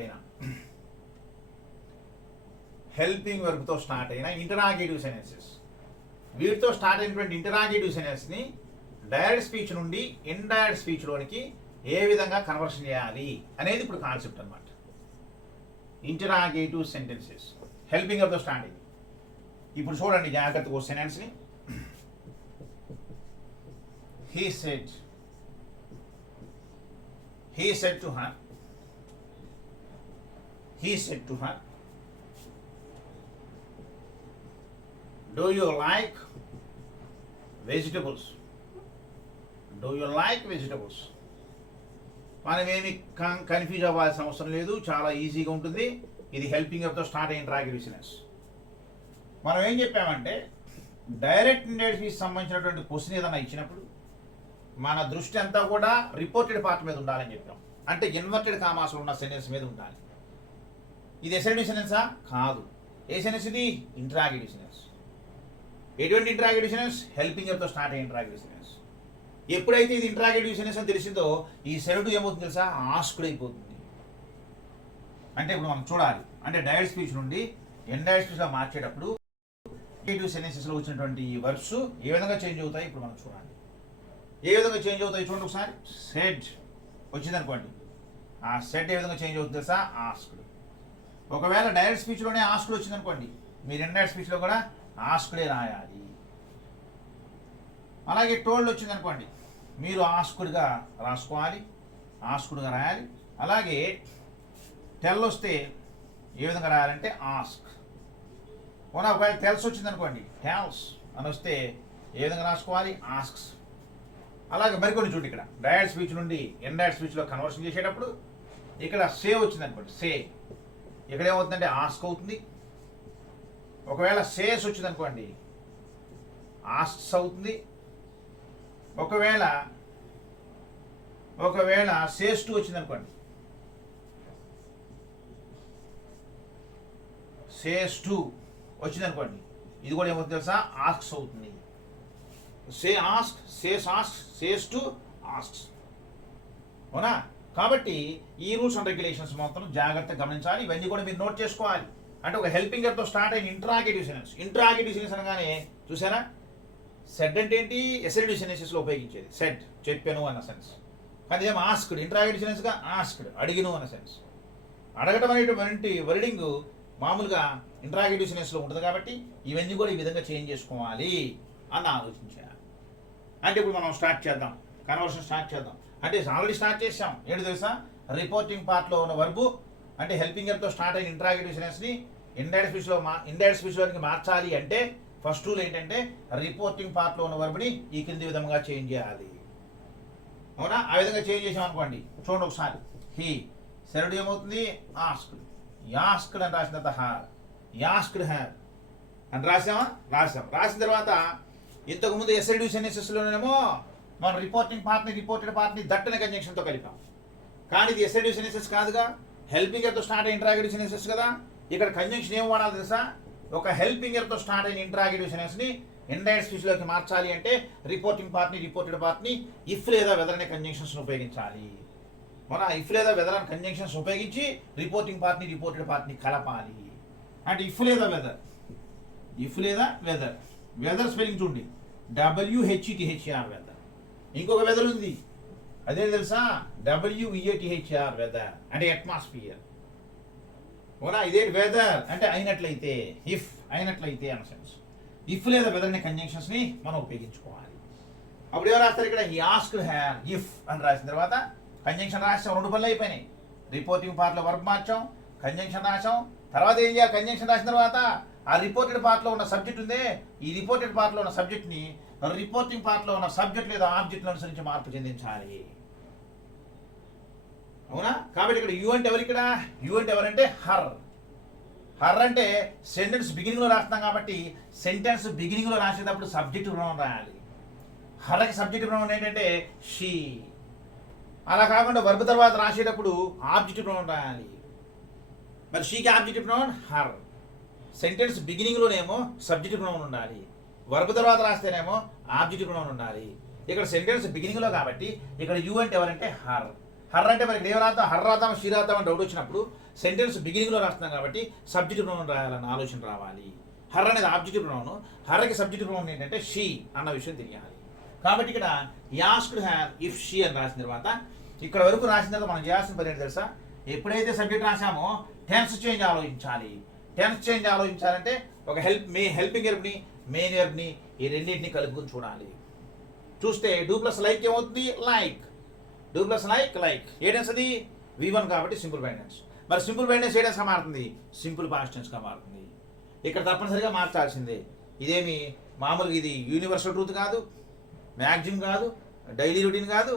అయిన ఇంటరాగేటివ్ సెన్సెస్, వీటితో స్టార్ట్ అయినటువంటి ఇంటరాగేటివ్ సెన్సెస్ని డైరెక్ట్ స్పీచ్ నుండి ఇండైరెక్ట్ స్పీచ్లోనికి ఏ విధంగా కన్వర్షన్ చేయాలి అనేది ఇప్పుడు కాన్సెప్ట్ అన్నమాట. ఇంటరాగేటివ్ సెంటెన్సెస్ హెల్పింగ్ వర్బ్తో స్టార్ట్ అయింది. ఇప్పుడు చూడండి జాగ్రత్తగా సెంటెన్స్ని. He said to her, do you like vegetables? మనం ఏమి కన్ఫ్యూజ్ అవ్వాల్సిన అవసరం లేదు, చాలా ఈజీగా ఉంటుంది. ఇది హెల్పింగ్ వర్బ్తో స్టార్ట్ అయిన ఇంటరాగేటివ్ సెన్సెస్. మనం ఏం చెప్పామంటే డైరెక్ట్ ఇండైరెక్ట్ స్పీచ్ సంబంధించినటువంటి క్వశ్చన్ ఏదైనా ఇచ్చినప్పుడు మన దృష్టి అంతా కూడా రిపోర్టెడ్ పార్ట్ మీద ఉండాలని చెప్పాం. అంటే ఇన్వర్టెడ్ కామాస్లో ఉన్న సెంటెన్స్ మీద ఉండాలి. ఇది అసర్టివ్ సెంటెన్సా? కాదు. ఏ సెంటెన్స్ ఇది? Interrogative sentence. ఎటువంటి ఇంటరాగేటివ్ సెంటెన్స్? హెల్పింగ్ వర్బ్తో స్టార్ట్ అయ్యే ఇంటరాగేటివ్ సెంటెన్స్. ఎప్పుడైతే ఇది ఇంటరాగేటివ్ సెంటెన్స్ అని తెలిసిందో ఈ సెలవు ఏమవుతుంది తెలుసా? ఆస్క్డ్ అయిపోతుంది. అంటే ఇప్పుడు మనం చూడాలి, అంటే డైరెక్ట్ స్పీచ్ నుండి ఇండైరెక్ట్ స్పీచ్లో మార్చేటప్పుడు ఇంటరాగేటివ్ సెంటెన్సెస్లో వచ్చినటువంటి ఈ వర్బ్స్ ఏ విధంగా చేంజ్ అవుతాయి ఇప్పుడు మనం చూడాలి. ఏ విధంగా చేంజ్ అవుతాయి చూడండి ఒకసారి. సెడ్ వచ్చింది అనుకోండి, ఆ సెడ్ ఏ విధంగా చేంజ్ అవుతుంది తెలుసా? ఆస్క్డ్. ఒకవేళ డైరెక్ట్ స్పీచ్లోనే ఆస్క్డ్ వచ్చింది అనుకోండి, మీరు ఇండైరెక్ట్ స్పీచ్లో కూడా ఆస్క్డే రాయాలి. అలాగే టోల్డ్ వచ్చింది అనుకోండి, మీరు ఆస్క్డ్గా రాసుకోవాలి, ఆస్క్డ్గా రాయాలి. అలాగే టెల్ వస్తే ఏ విధంగా రాయాలంటే ఆస్క్. ఒకవేళ టెల్స్ వచ్చింది అనుకోండి, టెల్స్ అని వస్తే ఏ విధంగా రాసుకోవాలి? ఆస్క్స్. అలాగే మరికొన్ని చూడండి, ఇక్కడ డైరెక్ట్ స్పీచ్ నుండి ఇండైరెక్ట్ స్పీచ్లో కన్వర్షన్ చేసేటప్పుడు ఇక్కడ సే వచ్చింది అనుకోండి, సే ఇక్కడ ఏమవుతుందంటే ఆస్క్ అవుతుంది. ఒకవేళ సేస్ వచ్చింది అనుకోండి, ఆస్క్స్ అవుతుంది. ఒకవేళ సేస్ టు వచ్చింది అనుకోండి, సేస్ టు వచ్చింది అనుకోండి, ఇది కూడా ఏమవుతుంది తెలుసా? ఆస్క్స్ అవుతుంది. Say ask, says ask, says to asks. అవునా? కాబట్టి ఈ రూల్స్ అండ్ రెగ్యులేషన్స్ మొత్తం జాగ్రత్తగా గమనించాలి. ఇవన్నీ కూడా మీరు నోట్ చేసుకోవాలి. అంటే ఒక హెల్పింగ్ వర్బ్తో స్టార్ట్ అయిన ఇంటరాగేటివ్ సెన్స్. ఇంటరాగేటివ్ సెన్స్ అనగానే చూసారా, సెడ్ అంటే ఏంటి? అసర్టివ్ సెన్సెస్లో ఉపయోగించేది. సెడ్ చెప్పాను అన్న సెన్స్. కానీ ఏం ఆస్క్డ్, ఇంట్రాగేటివ్ సెన్స్గా ఆస్క్డ్, అడిగిను అన్న సెన్స్. అడగటం అనేటువంటి వర్డింగ్ మామూలుగా ఇంట్రాగేటివ్ సెన్స్లో ఉంటుంది కాబట్టి ఇవన్నీ కూడా ఈ విధంగా చేంజ్ చేసుకోవాలి అని ఆలోచించాలి. అంటే ఇప్పుడు మనం స్టార్ట్ చేద్దాం, కన్వర్షన్ స్టార్ట్ చేద్దాం. అంటే ఆల్రెడీ స్టార్ట్ చేసాం. ఏంటి తెలుసా, రిపోర్టింగ్ పార్ట్లో ఉన్న వర్బు అంటే హెల్పింగ్ వర్బ్తో స్టార్ట్ అయిన ఇంట్రాగేటివ్ సెన్స్ని ఇండైరెక్ట్ స్పీచ్లోకి మార్చాలి అంటే ఫస్ట్ రూల్ ఏంటంటే రిపోర్టింగ్ పార్ట్లో ఉన్న వర్బ్ని ఈ కింది విధంగా చేంజ్ చేయాలి. అవునా? ఆ విధంగా చేంజ్ చేసాం అనుకోండి, చూడండి ఒకసారి. హీ సెరడు ఏమవుతుంది, ఆస్క్డ్. యాస్క్డ్ అని రాసిన తర్వాత హార్, యాస్క్డ్ హ్యావ్ అని రాసామా, రాసిన తర్వాత ఇంతకుముందు ఎస్ఐడి సెన్సెస్లోనేమో మనం రిపోర్టింగ్ పార్ట్ని రిపోర్టెడ్ పార్ట్ని దట్ అనే కంజంక్షన్తో కలిపాం. కానీ ఇది ఎస్ఐడి సెన్సెస్ కాదుగా, హెల్పింగ్ వర్బ్తో స్టార్ట్ అయిన ఇంట్రాగేటివ్ సెన్సెస్ కదా. ఇక్కడ కంజంక్షన్ ఏం వాడాలి తెలుసా, ఒక హెల్పింగ్ వర్బ్తో స్టార్ట్ అయిన ఇంట్రాగేటివ్ సెన్స్ని ఇండైరెక్ట్ స్పీచ్లోకి మార్చాలి అంటే రిపోర్టింగ్ పార్ట్ని రిపోర్టెడ్ పార్ట్ని ఇఫ్ లేదా వెదర్ అనే కంజంక్షన్స్ ఉపయోగించాలి. మన ఇఫ్ లేదా వెదర్ అనే కంజంక్షన్స్ ఉపయోగించి రిపోర్టింగ్ పార్ట్ని రిపోర్టెడ్ పార్ట్ని కలపాలి. అంటే ఇఫ్ లేదా వెదర్, ఇఫ్ లేదా వెదర్, వెదర్ స్పెల్లింగ్ చూడండి, WHETHR వెదర్. ఇంకొక వెదర్ ఉంది, అదే తెలుసా, WEATHR వెదర్ అంటే అట్మాస్ఫియర్. ఓనా, ఇదే వెదర్ అంటే అయినట్లయితే, ఇఫ్ అయినట్లయితే అన్న సెన్స్. ఇఫ్ లేదా వెదర్ అనే కంజంక్షన్స్ని మనం ఉపయోగించుకోవాలి. అప్పుడు ఎవరు రాస్తారు ఇక్కడ, హీ ఆస్క్డ్ హ్యార్ ఇఫ్ అని రాసిన తర్వాత కంజంక్షన్ రాసాం, 2 పనులు అయిపోయినాయి. రిపోర్టింగ్ పార్ట్లో వర్బ్ మార్చాం, కంజంక్షన్ రాసాం. తర్వాత ఏం చేయాలి, కంజంక్షన్ రాసిన తర్వాత ఆ రిపోర్టెడ్ పార్ట్లో ఉన్న సబ్జెక్ట్ ఉందే, ఈ రిపోర్టెడ్ పార్ట్లో ఉన్న సబ్జెక్ట్ని రిపోర్టింగ్ పార్ట్లో ఉన్న సబ్జెక్ట్ లేదా ఆబ్జెక్ట్లను అనుసరించి మార్పు చెందించాలి. అవునా? కాబట్టి ఇక్కడ యు అంటే ఎవరు, ఇక్కడ యు అంటే ఎవరంటే హర్. హర్ అంటే సెంటెన్స్ బిగినింగ్లో రాస్తున్నాం కాబట్టి సెంటెన్స్ బిగినింగ్లో రాసేటప్పుడు సబ్జెక్ట్ ప్రొనౌన్ రాయాలి. హర్కి సబ్జెక్ట్ ప్రొనౌన్ ఏంటంటే షీ. అలా కాకుండా వర్బ్ తర్వాత రాసేటప్పుడు ఆబ్జెక్ట్ ప్రొనౌన్ రాయాలి. మరి షీకి ఆబ్జెక్ట్ ప్రొనౌన్ హర్. సెంటెన్స్ బిగినింగ్లోనేమో సబ్జెక్ట్ ప్రొనౌన్ ఉండాలి, వర్బ్ తర్వాత రాస్తేనేమో ఆబ్జెక్ట్ ప్రొనౌన్ ఉండాలి. ఇక్కడ సెంటెన్స్ బిగినింగ్లో కాబట్టి ఇక్కడ యు అంటే ఎవరంటే హర్. హర్ అంటే మనకి ఏం రాద్దాం, హర్ రాద్దాం షీ రాద్దాం అని డౌట్ వచ్చినప్పుడు సెంటెన్స్ బిగినింగ్లో రాస్తున్నాం కాబట్టి సబ్జెక్ట్ ప్రొనౌన్ రాయాలన్న ఆలోచన రావాలి. హర్ అనేది ఆబ్జెక్ట్ ప్రొనౌన్, హర్కి సబ్జెక్ట్ ప్రొనౌన్ ఏంటంటే షీ అన్న విషయం తెలియాలి. కాబట్టి ఇక్కడ యాస్క్డ్ హ్యావ్ ఇఫ్ షీ అని రాసిన తర్వాత ఇక్కడ వరకు రాసిన తర్వాత మనం చేయాల్సిన పని ఏంటి తెలుసా, ఎప్పుడైతే సబ్జెక్ట్ రాసామో టెన్స్ చేంజ్ ఆలోచించాలి. టెన్స్ చేంజ్ ఆలోచించాలంటే ఒక హెల్పింగ్ వర్బ్ని మెయిన్ వర్బ్ని ఈ రెండింటిని కలుపుకొని చూడాలి. చూస్తే డూ ప్లస్ లైక్ ఏమవుతుంది, లైక్. డూ ప్లస్ లైక్ ఏ టెన్స్ అది, V1 కాబట్టి సింపుల్ బై టెన్స్. మరి సింపుల్ బై టెన్స్ ఏ టెన్స్గా మారుతుంది, సింపుల్ పాస్ట్ టెన్స్గా మారుతుంది. ఇక్కడ తప్పనిసరిగా మార్చాల్సిందే. ఇదేమి మామూలుగా ఇది యూనివర్సల్ ట్రూత్ కాదు, మ్యాక్సిమం కాదు, డైలీ రొటీన్ కాదు,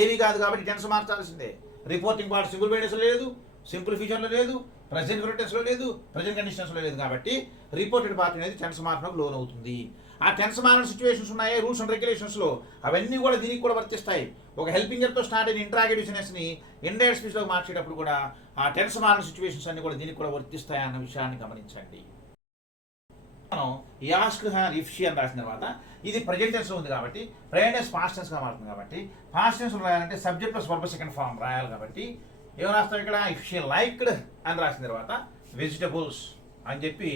ఏమీ కాదు. కాబట్టి టెన్స్ మార్చాల్సిందే. రిపోర్టింగ్ పార్ట్ సింపుల్ బై టెన్స్లో లేదు, సింపుల్ ఫ్యూచర్లో లేదు, ప్రజెంట్ టెన్స్లో లేదు, ప్రజెంట్ కండిషన్స్లో లేదు. కాబట్టి రిపోర్టెడ్ పార్ట్ అనేది టెన్స్ మార్పునకు లోన్ అవుతుంది. ఆ టెన్స్ మారిన సిచ్యువేషన్స్ ఉన్నాయి రూల్స్ అండ్ రెగ్యులేషన్స్లో, అవన్నీ కూడా దీనికి కూడా వర్తిస్తాయి. ఒక హెల్పింగ్ వర్బ్తో స్టార్ట్ అయిన ఇంట్రాగేటివ్ సెన్స్ని ఇండైరెక్ట్ స్పీచ్లో మార్చేటప్పుడు కూడా ఆ టెన్స్ మారిన సిచ్యువేషన్స్ అన్ని కూడా దీనికి కూడా వర్తిస్తాయి అన్న విషయాన్ని గమనించండి. మనం యాస్క్డ్ హ్యార్ ఇఫ్ షీ అని రాసిన తర్వాత ఇది ప్రజెంట్ టెన్స్లో ఉంది కాబట్టి ప్రజెంట్ టెన్స్ పాస్ట్ టెన్స్గా మారుతుంది. కాబట్టి పాస్ట్ టెన్స్లో రాయాలంటే subject plus verb second form రాయాలి. కాబట్టి ఏం రాస్తాం ఇక్కడ, ఇఫ్ షీ లైక్డ్ అని రాసిన తర్వాత వెజిటబుల్స్ అని చెప్పి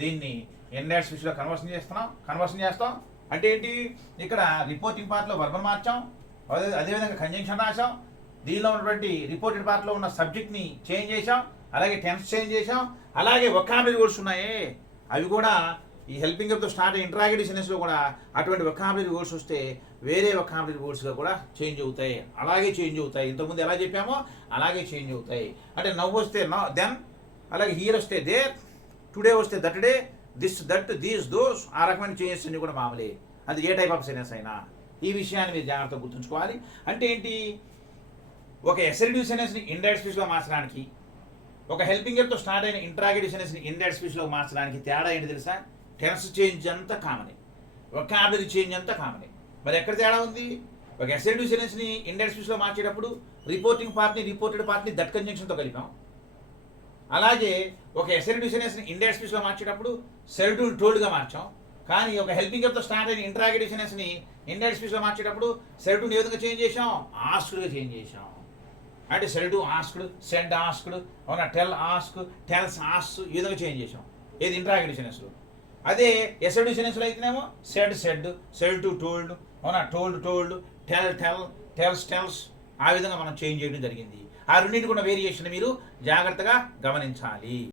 దీన్ని ఇండైరెక్ట్ స్పీచ్లో కన్వర్షన్ చేస్తాం. అంటే ఏంటి, ఇక్కడ రిపోర్టింగ్ పార్ట్లో వర్బల్ మార్చాం, అదేవిధంగా కంజంక్షన్ రాసాం, దీనిలో ఉన్నటువంటి రిపోర్టెడ్ పార్ట్లో ఉన్న సబ్జెక్ట్ని చేంజ్ చేసాం, అలాగే టెన్స్ చేంజ్ చేసాం, అలాగే వొకాబులరీ వర్డ్స్ ఉన్నాయి అవి కూడా ఈ హెల్పింగ్ వర్బ్తో స్టార్ట్ అయిన ఇంట్రాగేటివ్ సెన్స్లో కూడా అటువంటి వొకాబులరీ వర్డ్స్ వస్తే వేరే వొకాబులరీ వర్డ్స్గా కూడా చేంజ్ అవుతాయి. అలాగే చేంజ్ అవుతాయి, ఇంతకుముందు ఎలా చెప్పామో అలాగే చేంజ్ అవుతాయి. అంటే నవ్ వస్తే దెన్, అలాగే హియర్ వస్తే దేర్, టుడే వస్తే that day, this that these those, ఆ రకమైన చేంజెస్ అన్ని కూడా మామూలే. అది ఏ టైప్ ఆఫ్ సెన్టెన్స్ అయినా ఈ విషయాన్ని మీరు జాగ్రత్తగా గుర్తుంచుకోవాలి. అంటే ఏంటి, ఒక ఎసరిటివ్ సెన్టెన్స్ని ఇండైరెక్ట్ స్పీచ్లో మార్చడానికి, ఒక హెల్పింగ్ వర్బ్తో స్టార్ట్ అయిన ఇంట్రాగేటివ్ సెన్టెన్స్ని ఇండైరెక్ట్ స్పీచ్లో మార్చడానికి తేడా ఏంటి తెలుసా, టెన్స్ చేంజ్ అంతా కామనే, వొకాబులరీ చేంజ్ అంతా కామనే. మరి ఎక్కడ తేడా ఉంది, ఒక ఎసరిటివ్ సెన్టెన్స్ని ఇండైరెక్ట్ స్పీచ్లో మార్చేటప్పుడు రిపోర్టింగ్ పార్ట్ని రిపోర్టెడ్ పార్ట్ని దట్ కంజంక్షన్తో కలిపాం. అలాగే ఒక ఎసరిటివ్ సెన్టెన్స్ని ఇండైరెక్ట్ స్పీచ్లో మార్చేటప్పుడు సెడ్ టు టోల్డ్గా మార్చాం. కానీ ఒక హెల్పింగ్ వర్బ్తో స్టార్ట్ అయిన ఇంట్రాగేటివ్ సెన్టెన్స్ని ఇండైరెక్ట్ స్పీచ్లో మార్చేటప్పుడు సెడ్ టు ఏ విధంగా చేంజ్ చేసాం, ఆస్క్డ్గా చేంజ్ చేసాం. అంటే said to asked, said asked, అవునా, టెల్ ఆస్క్, టెల్స్ ఆస్క్, ఈ విధంగా చేంజ్ చేసాం. ఏది ఇంట్రాగేటివ్ సెన్టెన్స్లో. అదే ఎసరిటివ్ సెన్టెన్స్లో అయితేనేమో said said, said to told, అవునా, told told, tell tell, tells tells, ఆ విధంగా మనం చేంజ్ చేయడం జరిగింది. ఆ రెండింటికి ఉన్న వేరియేషన్ మీరు జాగ్రత్తగా గమనించాలి.